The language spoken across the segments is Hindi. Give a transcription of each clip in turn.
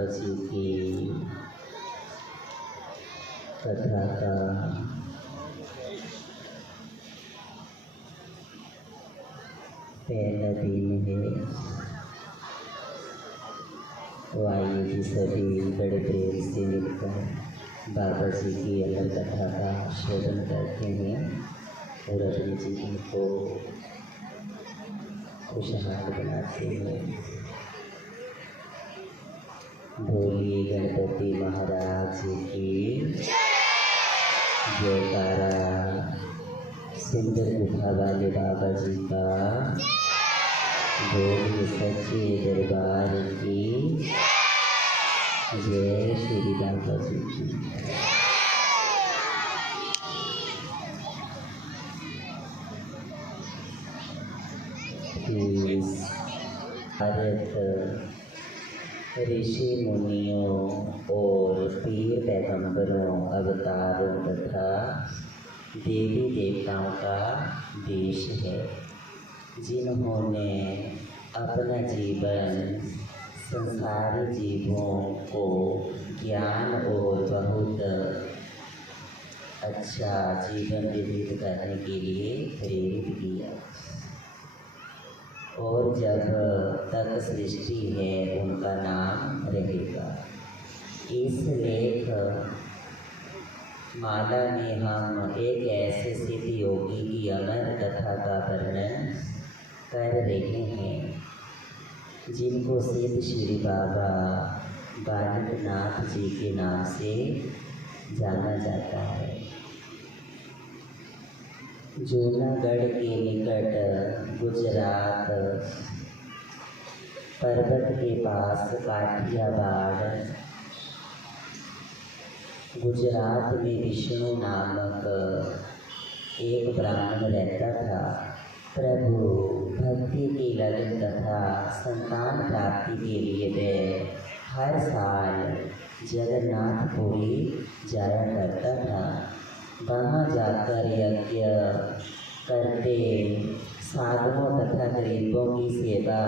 बाबा जी की कथा का पहला दिन है। तो आइए जी सभी बड़े प्रेम से मिलकर बाबा जी की अमर कथा का श्रवण करते हैं और अपने जीवन को खुशहाल बनाते हैं। बोलिए गणपति महाराज की जयकारा। सुंदर गुफा वाले बाबा जी का बोलिए सच्चे दरबार की जय। श्री बाबा जी की भारत ऋषि मुनियों और पीर पैगंबरों अवतारों तथा देवी देवताओं का देश है, जिन्होंने अपना जीवन संसारी जीवों को ज्ञान और बहुत अच्छा जीवन व्यतीत करने के लिए प्रेरित किया। और जब तक सृष्टि है उनका नाम रहेगा। इस लेख माला में हम एक ऐसे सिद्ध योगी की अमर कथा का वर्णन कर रहे हैं, जिनको सिद्ध श्री बाबा बालकनाथ जी के नाम से जाना जाता है। जूनागढ़ के निकट गुजरात पर्वत के पास काठियावाड़ गुजरात में विष्णु नामक एक ब्राह्मण रहता था। प्रभु भक्ति की लगन तथा संतान प्राप्ति के लिए वे हर साल जगन्नाथपुरी जाया करता था। वहाँ जाकर यज्ञ करते, साधुओं तथा गरीबों की सेवा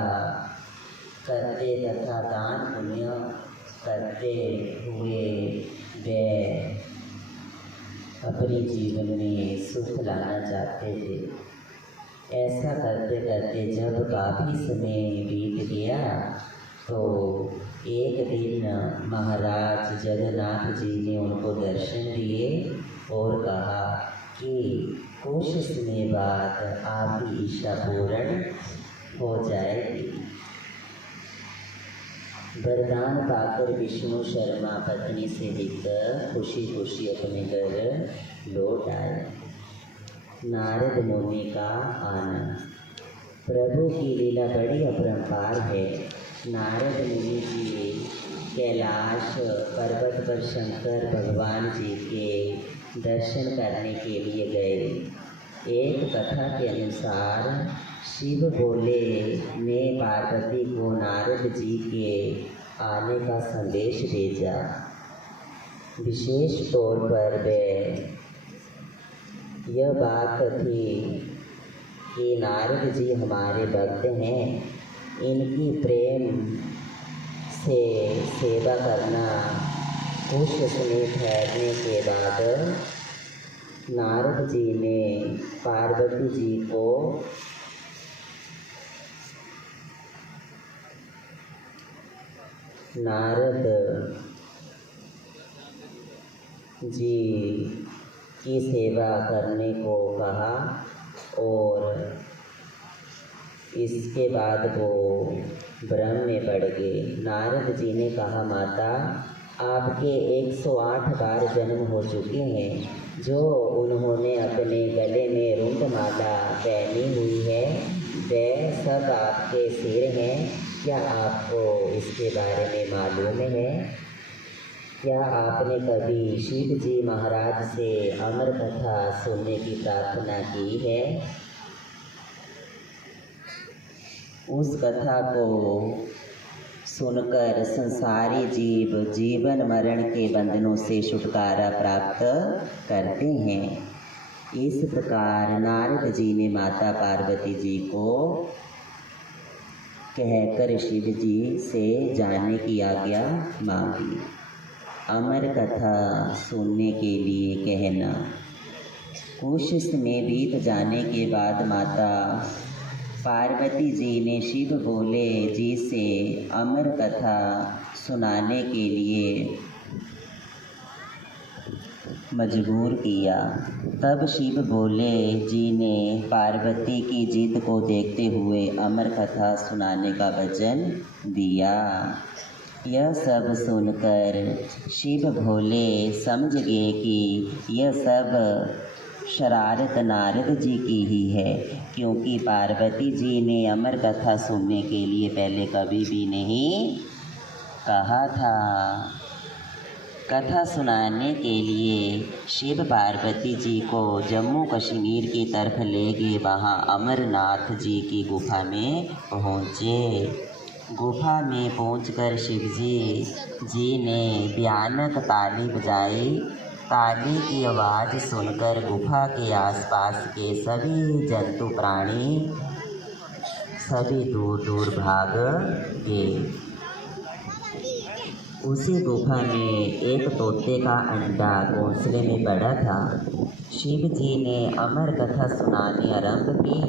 करते तथा दान पुण्य करते हुए वे अपने जीवन में सुख लाना चाहते थे। ऐसा करते करते जब काफ़ी समय बीत गया तो एक दिन महाराज जगन्नाथ जी ने उनको दर्शन दिए और कहा कि कुछ समय बाद आपकी इच्छा पूर्ण हो जाएगी। वरदान पाकर विष्णु शर्मा पत्नी से मिलकर खुशी खुशी अपने घर लौट आए। नारद मुनि का आना। प्रभु की लीला बड़ी अपरंपार है। नारद मुनि जी कैलाश पर्वत पर शंकर भगवान जी के दर्शन करने के लिए गए। एक कथा के अनुसार शिव भोले ने पार्वती को नारद जी के आने का संदेश भेजा। विशेष तौर पर वे यह बात थी कि नारद जी हमारे भक्त हैं, इनकी प्रेम से सेवा करना। कुछ समय ठहरने के बाद नारद जी ने पार्वती जी को नारद जी की सेवा करने को कहा और इसके बाद वो भ्रम में पड़ गए। नारद जी ने कहा, माता आपके 108 बार जन्म हो चुके हैं। जो उन्होंने अपने गले में रुंडमाला पहनी हुई है वे सब आपके सिर हैं। क्या आपको इसके बारे में मालूम है? क्या आपने कभी शिव जी महाराज से अमर कथा सुनने की प्रार्थना की है? उस कथा को सुनकर संसारी जीव जीवन मरण के बंधनों से छुटकारा प्राप्त करते हैं। इस प्रकार नारद जी ने माता पार्वती जी को कहकर शिव जी से जाने की आज्ञा मांगी। अमर कथा सुनने के लिए कहना। कुछ समय बीत जाने के बाद माता पार्वती जी ने शिव भोले जी से अमर कथा सुनाने के लिए मजबूर किया। तब शिव भोले जी ने पार्वती की जिद को देखते हुए अमर कथा सुनाने का वचन दिया। यह सब सुनकर शिव भोले समझ गए कि यह सब शरारत नारद जी की ही है, क्योंकि पार्वती जी ने अमर कथा सुनने के लिए पहले कभी भी नहीं कहा था। कथा सुनाने के लिए शिव पार्वती जी को जम्मू कश्मीर की तरफ ले गए। वहाँ अमरनाथ जी की गुफा में पहुँचे। गुफा में पहुंचकर शिवजी जी ने भयानक ताली बजाई। ताली की आवाज़ सुनकर गुफा के आसपास के सभी जंतु प्राणी सभी दूर दूर भाग गए। उसी गुफा में एक तोते का अंडा घोंसले में पड़ा था। शिव जी ने अमर कथा सुनानी आरंभ की।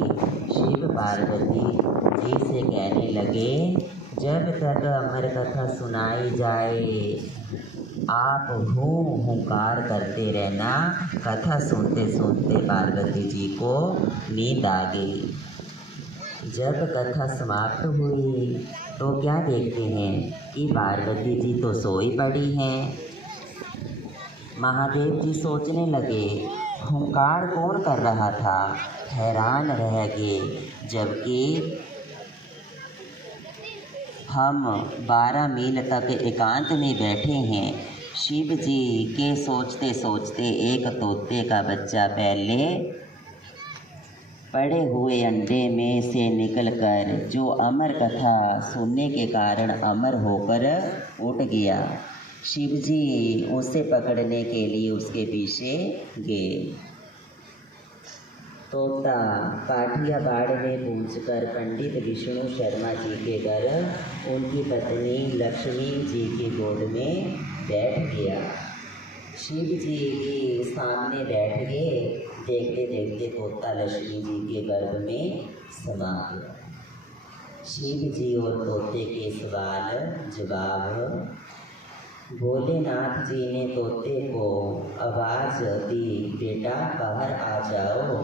शिव पार्वती जी से कहने लगे, जब तक अमर कथा सुनाई जाए आप हुंकार करते रहना। कथा सुनते सुनते पार्वती जी को नींद आ गई। जब कथा समाप्त हुई तो क्या देखते हैं कि पार्वती जी तो सोई पड़ी हैं। महादेव जी सोचने लगे, हुंकार कौन कर रहा था। हैरान रह गए, जबकि हम 12 मील तक एकांत में बैठे हैं। शिव जी के सोचते सोचते एक तोते का बच्चा पहले पड़े हुए अंडे में से निकलकर, जो अमर कथा सुनने के कारण अमर होकर उठ गया। शिव जी उसे पकड़ने के लिए उसके पीछे गए। तोता काठियावाड़ में पहुंचकर पंडित विष्णु शर्मा जी के घर उनकी पत्नी लक्ष्मी जी की गोद में बैठ गया। शिव जी के सामने बैठ गए। देखते देखते तोता लक्ष्मी जी के गर्भ में समा गया। शिव जी और तोते के सवाल जवाब। भोलेनाथ जी ने तोते को आवाज़ दी, बेटा बाहर आ जाओ।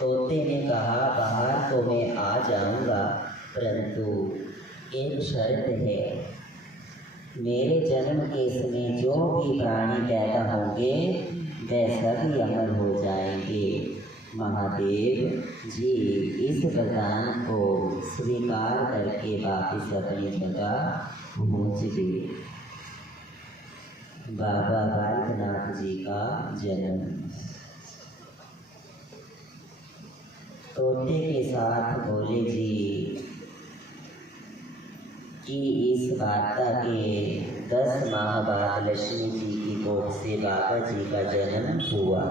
तोते ने कहा, बाहर तो मैं आ जाऊंगा, परंतु एक शर्त है। मेरे जन्म के समय जो भी प्राणी पैदा होंगे वे सभी अमर हो जाएंगे। महादेव जी इस वरदान को स्वीकार करके वापस अपनी जगह पहुँच गए। बाबा बालकनाथ जी का जन्म। तोते के साथ भोले जी की इस वार्ता के 10 माह बाद लक्ष्मी जी की कोख से बाबा जी का जन्म हुआ।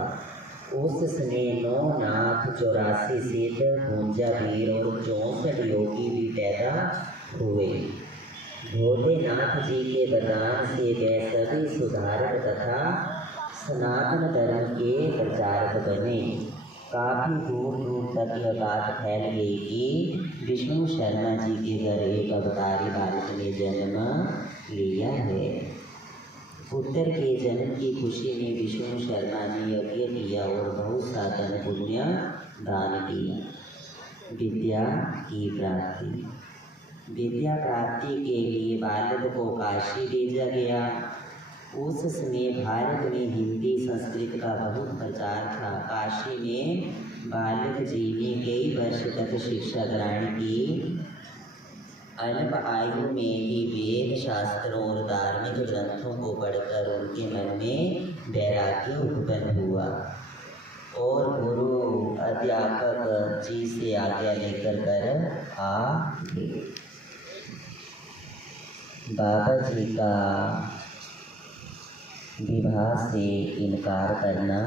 उस समय 9 नाथ 84 सिद्ध 52 वीर और 64 योगी भी पैदा हुए। भोलेनाथ जी के वरदान से वे सभी सुधारक तथा सनातन धर्म के प्रचारक बने। काफ़ी दूर दूर तक यह बात फैल गई कि विष्णु शर्मा जी के घर एक अवतारी बालक ने जन्म लिया है। पुत्र के जन्म की खुशी में विष्णु शर्मा ने यज्ञ किया और बहुत सा धन पुण्य दान किया। विद्या की प्राप्ति। विद्या प्राप्ति के लिए बालक को काशी भेजा गया। उस समय भारत में हिंदी संस्कृत का बहुत प्रचार था। काशी में बालक जी ने कई वर्ष तक शिक्षा ग्रहण की। अल्प आयु में ही वेद शास्त्रों और धार्मिक ग्रंथों को पढ़कर उनके मन में वैराग्य उत्पन्न हुआ और गुरु अध्यापक जी से आज्ञा लेकर घर आ गए। बाबा जी का विवाह से इनकार करना।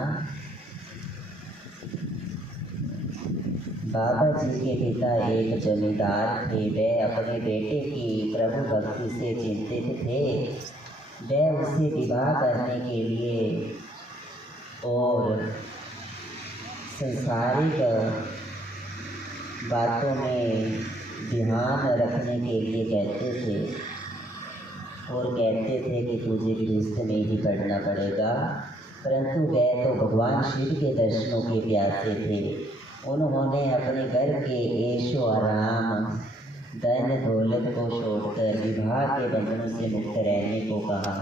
बाबा जी के पिता एक जमींदार थे। वे अपने बेटे की प्रभु भक्ति से चिंतित थे। वे उसे विवाह करने के लिए और संसारिक बातों में ध्यान रखने के लिए कहते थे और कहते थे कि तुझे गृहस्थ में ही पढ़ना पड़ेगा। परंतु वे तो भगवान शिव के दर्शनों के प्यासे थे। उन्होंने अपने घर के ऐशो आराम, धन दौलत को छोड़कर विवाह के बंधनों से मुक्त रहने को कहा।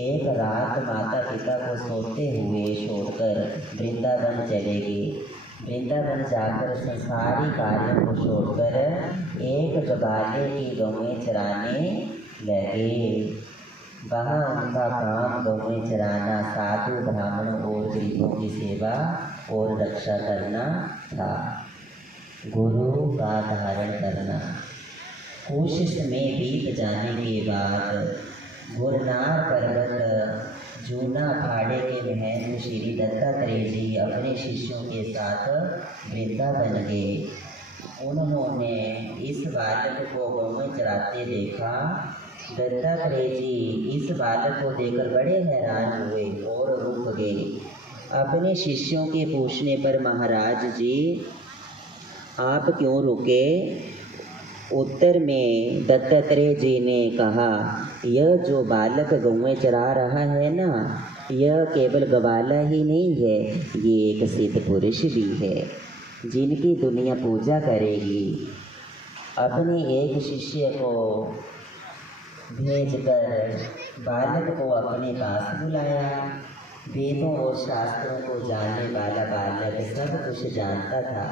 एक रात माता पिता को सोते हुए छोड़कर वृंदावन चले गए। वृंदावन जाकर संसारी कार्यों को छोड़कर एक गवाले की गौएं चराने लगे। वहाँ उनका काम गौएं चराना, साधु ब्राह्मणों और गरीबों की सेवा और रक्षा करना था। गुरु का धारण करना। कुछ समय बीत जाने के बाद गुरनार पर्वत जूना अखाड़े के महंत श्री दत्तात्रेय जी अपने शिष्यों के साथ वृंदावन गए। उन्होंने इस बालक को गौएं चराते देखा। दत्तात्रेय जी इस बालक को देखकर बड़े हैरान हुए और रुक गए। अपने शिष्यों के पूछने पर महाराज जी आप क्यों रुके? उत्तर में दत्तात्रेय जी ने कहा, यह जो बालक गौएं चरा रहा है ना, यह केवल गवाला ही नहीं है, ये एक सिद्ध पुरुष भी है जिनकी दुनिया पूजा करेगी। अपने एक शिष्य को भेजकर बालक को अपने पास बुलाया। वेदों और शास्त्रों को जानने वाला बालक सब कुछ जानता था।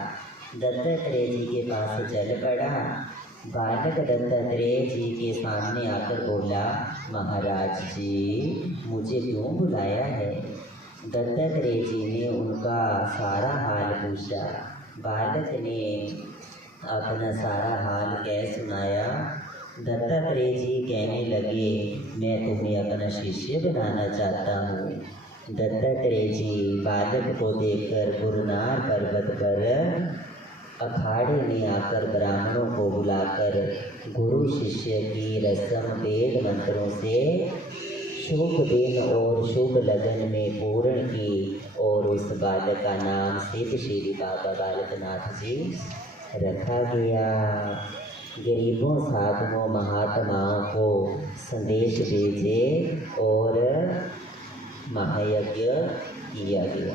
दत्तात्रेय जी के पास चल पड़ा। बालक दत्तात्रेय जी के सामने आकर बोला, महाराज जी मुझे क्यों बुलाया है? दत्तात्रेय जी ने उनका सारा हाल पूछा। बालक ने अपना सारा हाल कह सुनाया। दत्तात्रेय जी कहने लगे, मैं तुम्हें अपना शिष्य बनाना चाहता हूँ। दत्तात्रेय जी बालक को देखकर गुरनार पर्वत पर अखाड़े में आकर ब्राह्मणों को बुलाकर गुरु शिष्य की रस्म वेद मंत्रों से शुभ दिन और शुभ लगन में पूर्ण की और उस बालक का नाम सिद्ध श्री बाबा बालकनाथ जी रखा गया। गरीबों साधुओं महात्माओं को संदेश भेजे और महायज्ञ किया गया।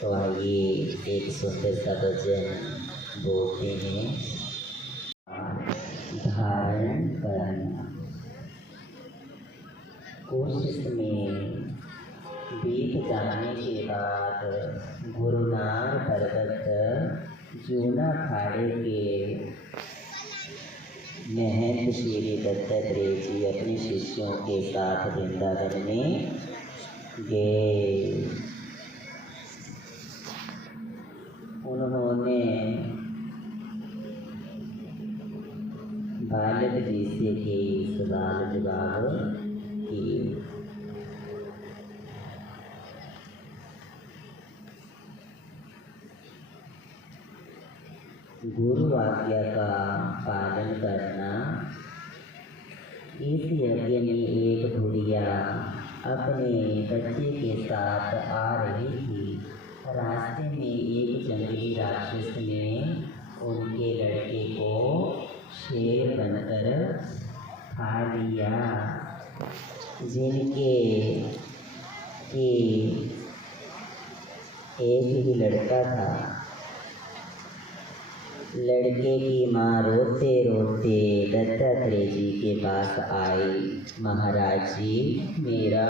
तो आइए एक सुंदर सा भजन बोलते हैं। धारण करना। कोशिश में बीत जाने के बाद गुरनार पर्वत जूना अखाड़े के महंत श्री दत्तात्रेय जी अपने शिष्यों के साथ वृंदावन में गए। उन्होंने बालक जी से के सवाल जवाब किए। गुरु आज्ञा का पालन करना। इस यज्ञ में एक बुढ़िया अपने बच्चे के साथ आ रही थी। रास्ते में एक जंगली राक्षस ने उनके लड़के को शेर बनकर खा लिया। जिनके एक ही लड़का था। लड़के की माँ रोते रोते दत्तात्रेय जी के पास आई। महाराज जी मेरा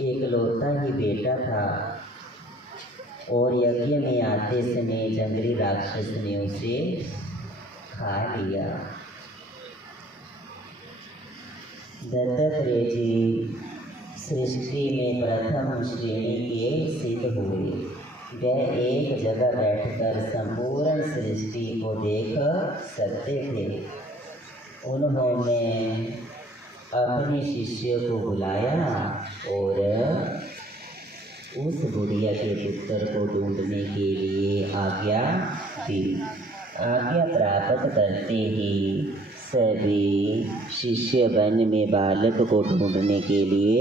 एकलौता ही बेटा था और यज्ञ में आते समय जंगली राक्षस ने उसे खा लिया। दत्तात्रेय जी सृष्टि में प्रथम श्रेणी के सिद्ध हुए। वह एक जगह बैठकर संपूर्ण सृष्टि को देख सकते थे। उन्होंने अपने शिष्य को बुलाया और उस बुढ़िया के पुत्र को ढूंढने के लिए आज्ञा दी। आज्ञा प्राप्त करते ही सभी शिष्य वन में बालक को ढूंढने के लिए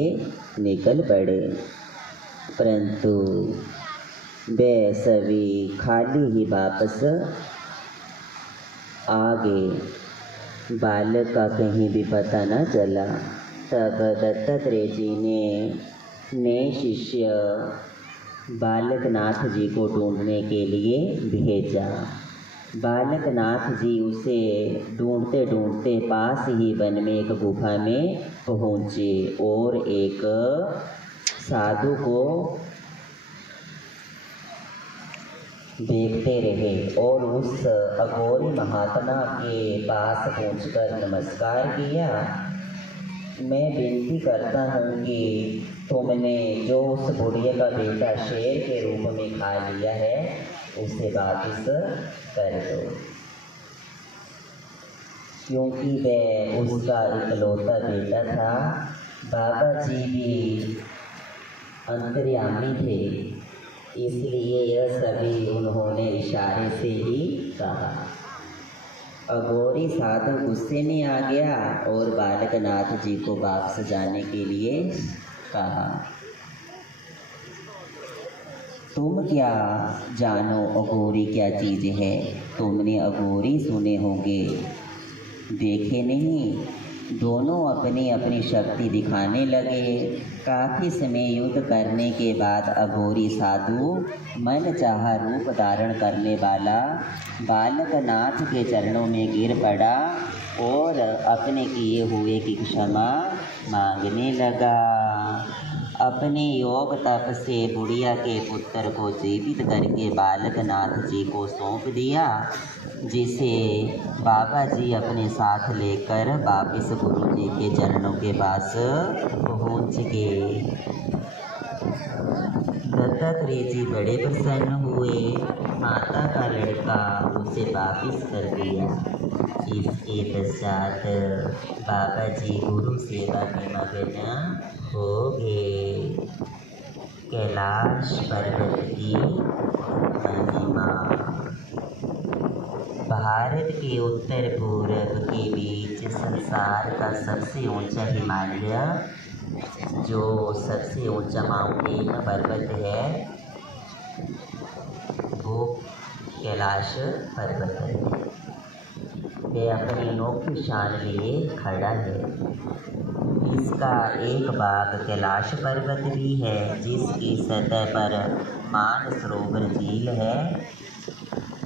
निकल पड़े, परंतु वे सभी खाली ही वापस आ गए। बालक का कहीं भी पता न चला। तब दत्तात्रेय जी ने शिष्य बालकनाथ जी को ढूंढने के लिए भेजा। बालकनाथ जी उसे ढूंढते ढूंढते पास ही वन में एक गुफा में पहुँचे और एक साधु को देखते रहे और उस अघोरी महात्मा के पास पहुंचकर नमस्कार किया। मैं विनती करता हूँ कि तुमने जो उस बुढ़िया का बेटा शेर के रूप में खा लिया है उसे वापस कर दो, क्योंकि वह उसका इकलौता बेटा था। बाबा जी भी अंतर्यामी थे, इसलिए यह सभी उन्होंने इशारे से ही कहा। अघोरी साधु गुस्से में आ गया और बालकनाथ जी को वापस जाने के लिए कहा। तुम क्या जानो अघोरी क्या चीज़ है? तुमने अघोरी सुने होंगे, देखे नहीं। दोनों अपनी अपनी शक्ति दिखाने लगे। काफ़ी समय युद्ध करने के बाद अघोरी साधु मन चाहा रूप धारण करने वाला बालकनाथ के चरणों में गिर पड़ा और अपने किए हुए की क्षमा मांगने लगा। अपने योग तप से बुढ़िया के पुत्र को जीवित करके बालकनाथ जी को सौंप दिया, जिसे बाबा जी अपने साथ लेकर वापिस गुरु जी के चरणों के पास पहुँच गए। दत्तात्रेय जी बड़े प्रसन्न हुए। माता का लड़का उसे वापिस कर दिया। इसके पश्चात बाबा जी गुरु सेवा में मग्न हो गए। कैलाश पर्वत की महिमा। भारत के उत्तर पूर्व के बीच संसार का सबसे ऊंचा हिमालय, जो सबसे ऊंचा माउंटेन पर्वत है, वो कैलाश पर्वत है। वे अपनी अनोखी शान लिए खड़ा है। इसका एक भाग कैलाश पर्वत भी है, जिसकी सतह पर मानसरोवर झील है,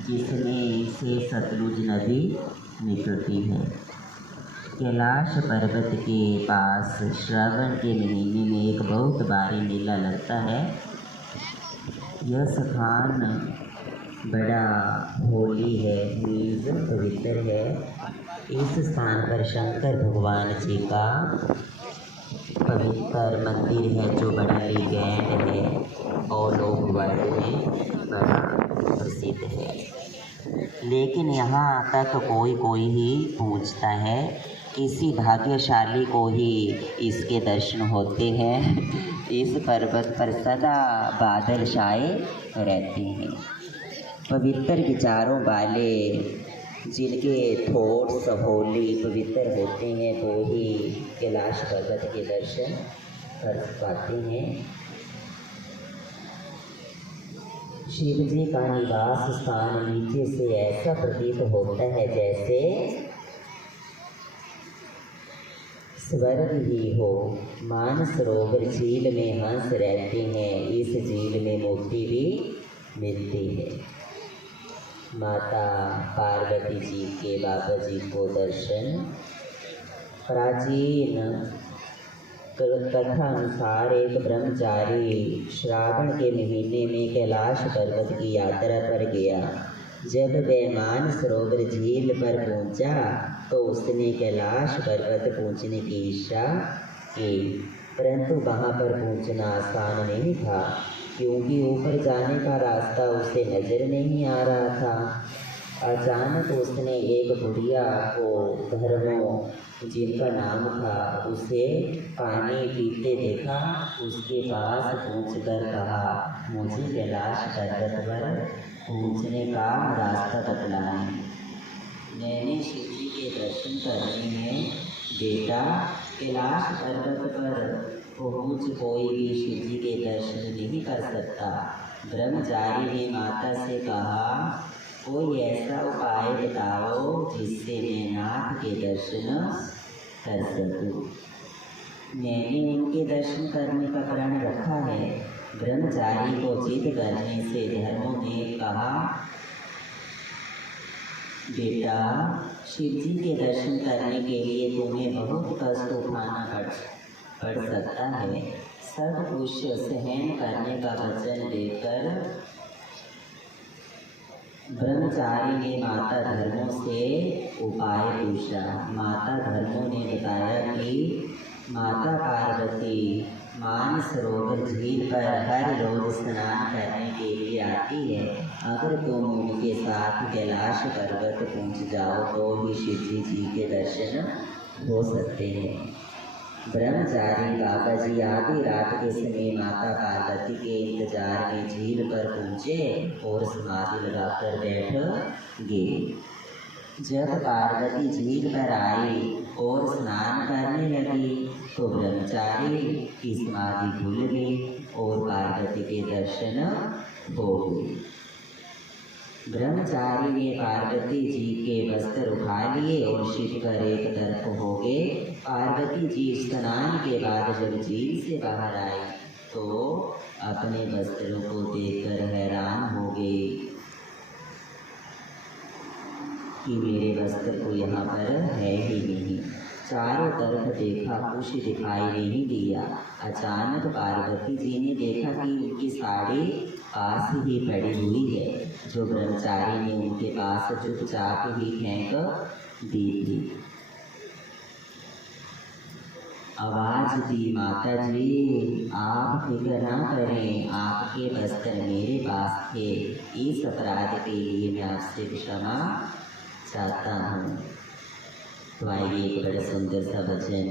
जिसमें से सतलुज नदी निकलती है। कैलाश पर्वत के पास श्रावण के महीने में एक बहुत भारी मेला लगता है। यह स्थान बड़ा होली है, मीन्स पवित्र है। इस स्थान पर शंकर भगवान जी का पवित्र मंदिर है, जो बड़ा लीगैंड है और लोग वर्ल्ड में बड़ा प्रसिद्ध है। लेकिन यहाँ तक कोई ही पहुँचता है। किसी भाग्यशाली को ही इसके दर्शन होते हैं। इस पर्वत पर सदा बादल छाए रहते हैं। पवित्र विचारों वाले, जिनके थॉट्स होली पवित्र होते हैं, वो ही कैलाश पर्वत के दर्शन कर पाते हैं। शिव जी का निवास स्थान नीचे से ऐसा प्रतीत होता है जैसे स्वर्ग ही हो। मानसरोवर झील में हंस रहते हैं। इस झील में मोती भी मिलती है। माता पार्वती जी के बाबा जी को दर्शन। प्राचीन कथा अनुसार एक ब्रह्मचारी श्रावण के महीने में कैलाश पर्वत की यात्रा पर गया। जब वह मानसरोवर झील पर पहुंचा तो उसने कैलाश पर्वत पहुंचने की इच्छा की, परंतु वहां पर पहुंचना आसान नहीं था, क्योंकि ऊपर जाने का रास्ता उसे नजर नहीं आ रहा था। अचानक उसने एक बुढ़िया को धर्मों जिनका नाम था उसे पानी पीते देखा। उसके पास पहुंचकर कहा, मुझे कैलाश पर्वत पर पहुंचने का रास्ता बतलाएं। मैंने शिव जी के दर्शन करने में बेटा, कैलाश पर्वत पर पहुंच कोई भी शिव जी के दर्शन नहीं कर सकता। ब्रह्मचारी ने माता से कहा, कोई ऐसा उपाय बताओ जिससे मैं नाथ के दर्शन कर सकूं। मैंने उनके दर्शन करने का प्रण रखा है। ब्रह्मचारी को जिद करने से धर्मों ने कहा, बेटा, शिव जी के दर्शन करने के लिए तुम्हें बहुत कष्ट उठाना पड़ सकता है। सब कुछ सहन करने का वचन देकर ब्रह्मचारी ने माता धर्मों से उपाय पूछा। माता धर्मों ने बताया कि माता पार्वती मानसरोवर झील पर हर रोज स्नान करने के लिए आती है। अगर तुम उनके साथ कैलाश पर्वत पहुंच जाओ तो ही शिव जी के दर्शन हो सकते हैं। ब्रह्मचारी बाबा जी आधी रात के समय माता पार्वती के इंतजार में झील पर पहुंचे और समाधि लगाकर बैठ गए। जब पार्वती झील पर आई और स्नान करने लगी तो ब्रह्मचारी की समाधि खुल गई और पार्वती के दर्शन हो गए। ब्रह्मचारी ने पार्वती जी के वस्त्र उठा लिए और शिव पर एक तरफ हो गए। पार्वती जी स्नान के बाद जब झील से बाहर आई तो अपने वस्त्रों को देखकर हैरान हो गए कि मेरे वस्त्र को यहाँ पर है ही नहीं। चारों तरफ देखा, कुछ दिखाई नहीं दिया। अचानक पार्वती जी ने देखा कि उनकी साड़ी पास ही पड़ी हुई है, जो ब्रह्मचारी ने उनके पास चुपचाप ही फेंक दी थी। आवाज दी, माता जी आप फिक्र ना करें, आपके वस्त्र मेरे पास थे। इस अपराध के लिए मैं आपसे क्षमा चाहता हूँ। तो आइए एक बड़ा सुंदर सा वचन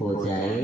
हो जाए।